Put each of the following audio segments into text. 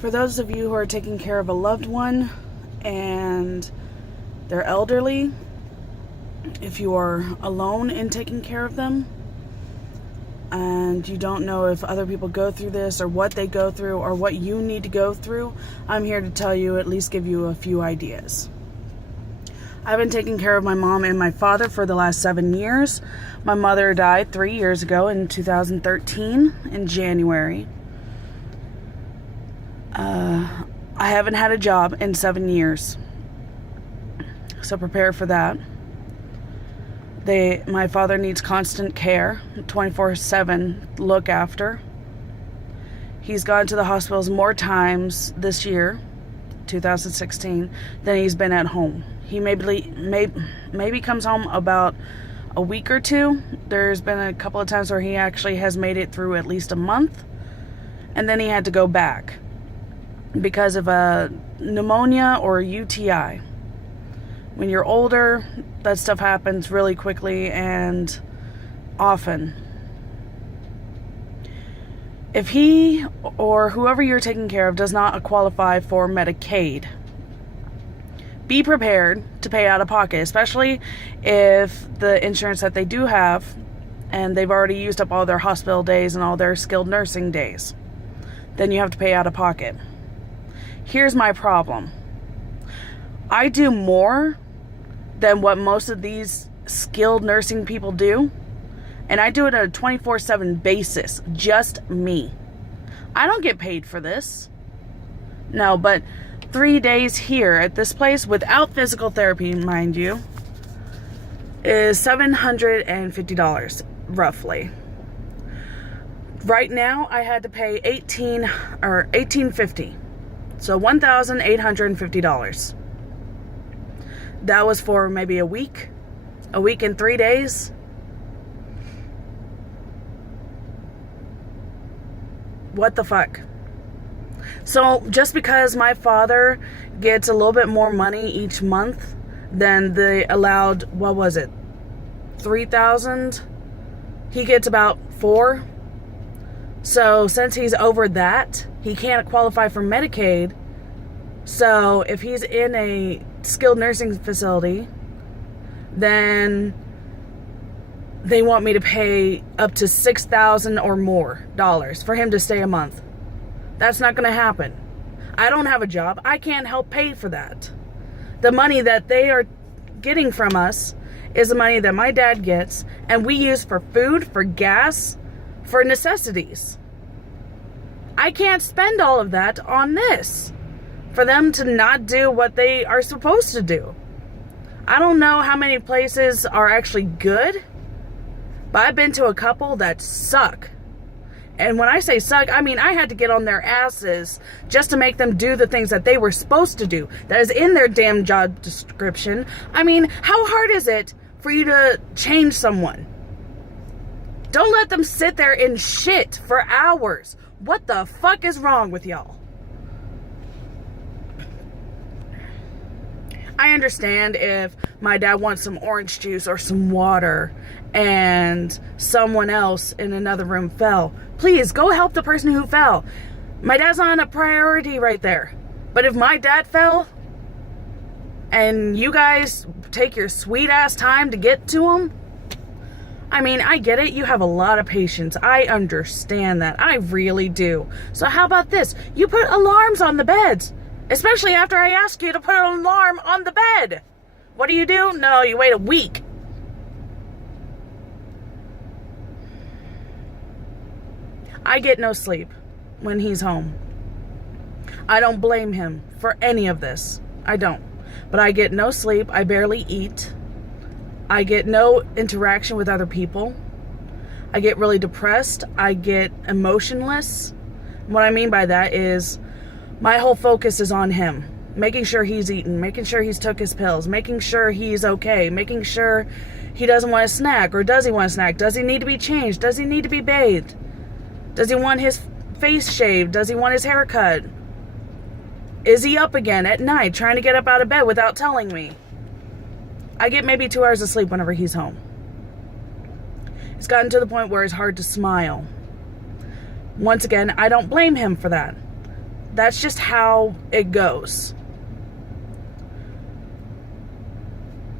For those of you who are taking care of a loved one and they're elderly, if you are alone in taking care of them and you don't know if other people go through this or what they go through or what you need to go through, I'm here to tell you, at least give you a few ideas. I've been taking care of my mom and my father for the last 7 years. My mother died 3 years ago in 2013 in January. I haven't had a job in 7 years, so prepare for that. My father needs constant care, 24/7 look after. He's gone to the hospitals more times this year, 2016, than he's been at home. He maybe comes home about a week or two. There's been a couple of times where he actually has made it through at least a month, and then he had to go back because of a pneumonia or a UTI. When you're older, that stuff happens really quickly and often. If he or whoever you're taking care of does not qualify for Medicaid, be prepared to pay out of pocket, especially if the insurance that they do have and they've already used up all their hospital days and all their skilled nursing days. Then you have to pay out of pocket. Here's my problem. I do more than what most of these skilled nursing people do, and I do it on a 24/7 basis, just me. I don't get paid for this. No, but 3 days here at this place, without physical therapy, mind you, is $750, roughly. Right now, I had to pay $1850. So $1,850. That was for maybe a week and 3 days. What the fuck? So just because my father gets a little bit more money each month than the allowed, what was it, 3,000? He gets about 4. So since he's over that, he can't qualify for Medicaid. So if he's in a skilled nursing facility, then they want me to pay up to $6,000 or more dollars for him to stay a month. That's not going to happen. I don't have a job. I can't help pay for that. The money that they are getting from us is the money that my dad gets, and we use for food, for gas, for necessities. I can't spend all of that on this for them to not do what they are supposed to do. I don't know how many places are actually good, but I've been to a couple that suck. And when I say suck, I mean I had to get on their asses just to make them do the things that they were supposed to do. That is in their damn job description. I mean, how hard is it for you to change someone? Don't let them sit there in shit for hours. What the fuck is wrong with y'all? I understand if my dad wants some orange juice or some water and someone else in another room fell. Please go help the person who fell. My dad's not a priority right there. But if my dad fell and you guys take your sweet ass time to get to him, I mean, I get it. You have a lot of patience. I understand that. I really do. So how about this? You put alarms on the beds. Especially after I ask you to put an alarm on the bed. What do? No, you wait a week. I get no sleep when he's home. I don't blame him for any of this. I don't. But I get no sleep. I barely eat. I get no interaction with other people. I get really depressed. I get emotionless. What I mean by that is my whole focus is on him. Making sure he's eaten. Making sure he's took his pills. Making sure he's okay. Making sure he doesn't want a snack. Or does he want a snack? Does he need to be changed? Does he need to be bathed? Does he want his face shaved? Does he want his hair cut? Is he up again at night trying to get up out of bed without telling me? I get maybe 2 hours of sleep whenever he's home. It's gotten to the point where it's hard to smile. Once again, I don't blame him for that. That's just how it goes.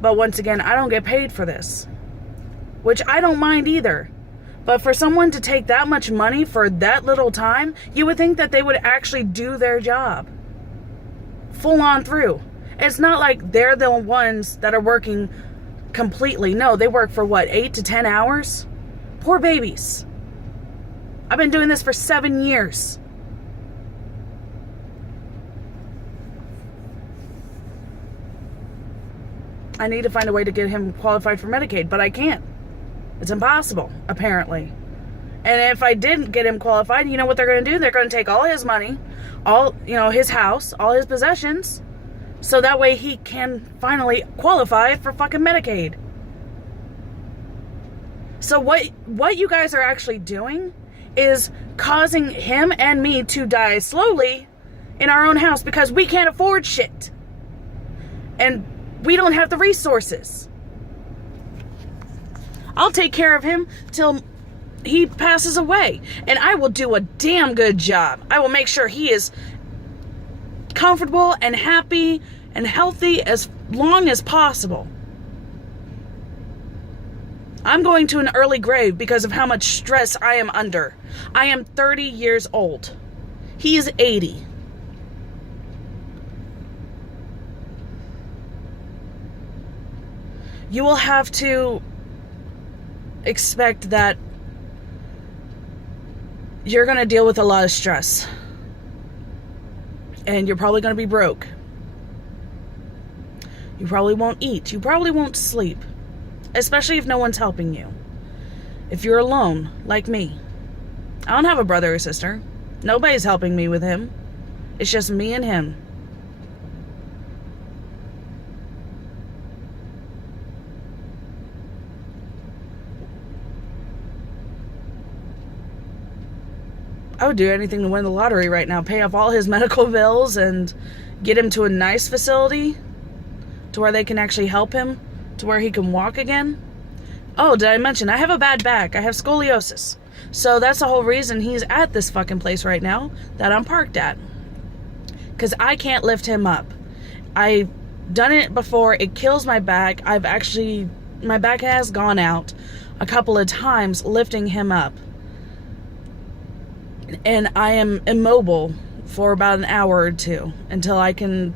But once again, I don't get paid for this, which I don't mind either. But for someone to take that much money for that little time, you would think that they would actually do their job full on through. It's not like they're the ones that are working completely. No, they work for what, 8 to 10 hours? Poor babies. I've been doing this for 7 years. I need to find a way to get him qualified for Medicaid, but I can't. It's impossible, apparently. And if I didn't get him qualified, you know what they're going to do? They're going to take all his money, his house, all his possessions, so that way he can finally qualify for fucking Medicaid. So what you guys are actually doing is causing him and me to die slowly in our own house because we can't afford shit. And we don't have the resources. I'll take care of him till he passes away. And I will do a damn good job. I will make sure he is comfortable and happy and healthy as long as possible. I'm going to an early grave because of how much stress I am under. I am 30 years old. He is 80. You will have to expect that you're going to deal with a lot of stress. And you're probably going to be broke. You probably won't eat. You probably won't sleep. Especially if no one's helping you. If you're alone, like me. I don't have a brother or sister. Nobody's helping me with him. It's just me and him. I would do anything to win the lottery right now. Pay off all his medical bills and get him to a nice facility to where they can actually help him, to where he can walk again. Oh, did I mention I have a bad back? I have scoliosis. So that's the whole reason he's at this fucking place right now that I'm parked at. Because I can't lift him up. I've done it before. It kills my back. My back has gone out a couple of times lifting him up. And I am immobile for about an hour or two until I can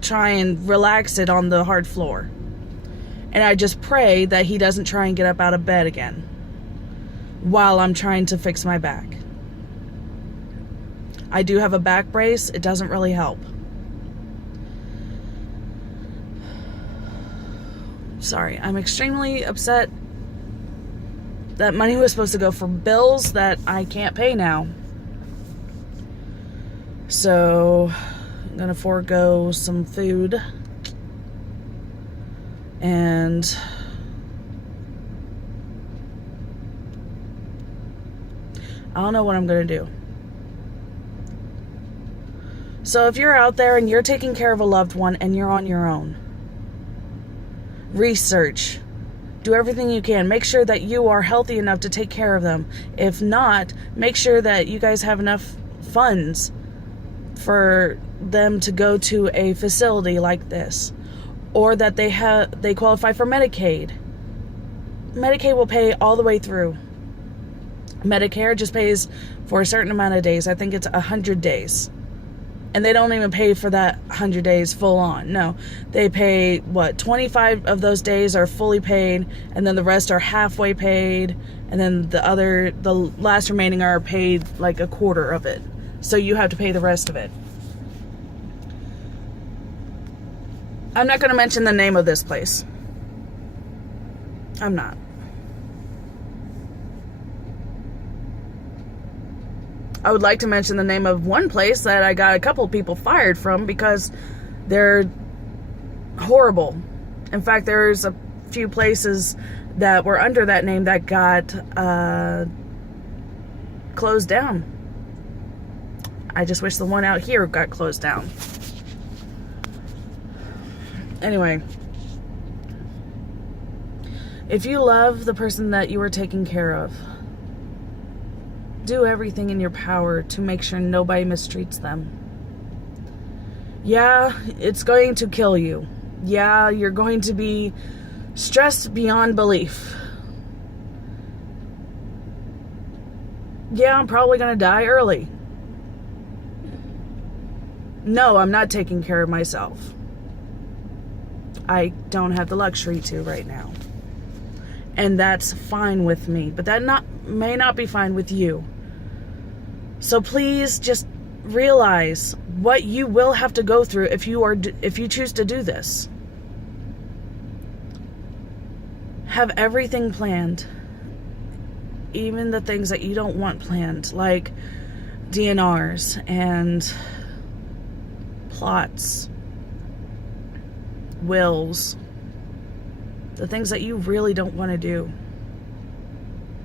try and relax it on the hard floor. And I just pray that he doesn't try and get up out of bed again while I'm trying to fix my back. I do have a back brace. It doesn't really help. Sorry, I'm extremely upset that money was supposed to go for bills that I can't pay now. So, I'm gonna forego some food. And I don't know what I'm gonna do. So if you're out there and you're taking care of a loved one and you're on your own, research. Do everything you can. Make sure that you are healthy enough to take care of them. If not, make sure that you guys have enough funds for them to go to a facility like this. Or that they qualify for Medicaid. Medicaid will pay all the way through. Medicare just pays for a certain amount of days. I think it's 100 days. And they don't even pay for that 100 days full on. No, they pay, 25 of those days are fully paid, and then the rest are halfway paid, and then the last remaining are paid like a quarter of it. So you have to pay the rest of it. I'm not going to mention the name of this place. I'm not. I would like to mention the name of one place that I got a couple people fired from because they're horrible. In fact, there's a few places that were under that name that got closed down. I just wish the one out here got closed down. Anyway, if you love the person that you are taking care of, do everything in your power to make sure nobody mistreats them. Yeah, it's going to kill you. Yeah, you're going to be stressed beyond belief. Yeah, I'm probably going to die early. No, I'm not taking care of myself. I don't have the luxury to right now. And that's fine with me, but that may not be fine with you. So please just realize what you will have to go through if you choose to do this. Have everything planned. Even the things that you don't want planned, like DNRs and plots, wills, the things that you really don't want to do.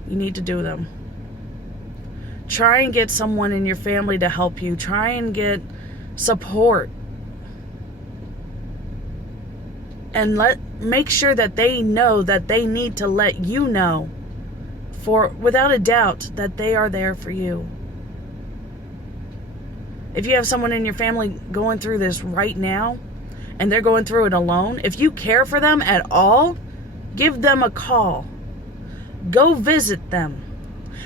You need to do them. Try and get someone in your family to help you. Try and get support. And make sure that they know that they need to let you know, for without a doubt, that they are there for you. If you have someone in your family going through this right now, and they're going through it alone, if you care for them at all, give them a call. Go visit them.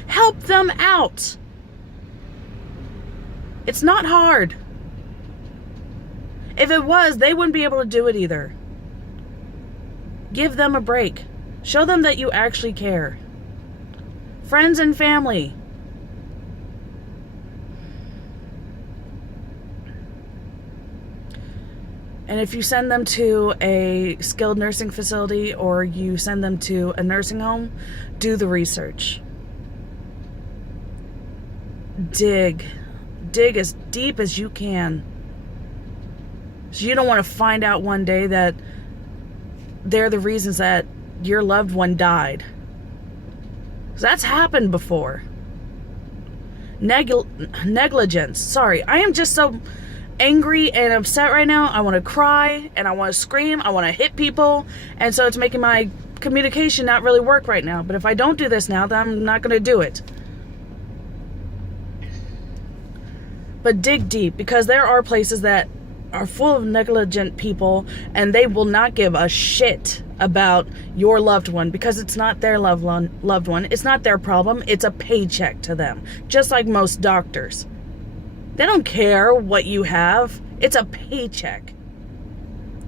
Help them out. It's not hard. If it was, they wouldn't be able to do it either. Give them a break. Show them that you actually care. Friends and family. And if you send them to a skilled nursing facility or you send them to a nursing home, do the research. Dig as deep as you can. So you don't want to find out one day that they're the reasons that your loved one died. 'Cause that's happened before. Negligence. Sorry, I am just so angry and upset right now. I want to cry and I want to scream. I want to hit people. And so it's making my communication not really work right now. But if I don't do this now, then I'm not going to do it. But dig deep, because there are places that are full of negligent people and they will not give a shit about your loved one because it's not their loved one. It's not their problem. It's a paycheck to them. Just like most doctors. They don't care what you have. It's a paycheck.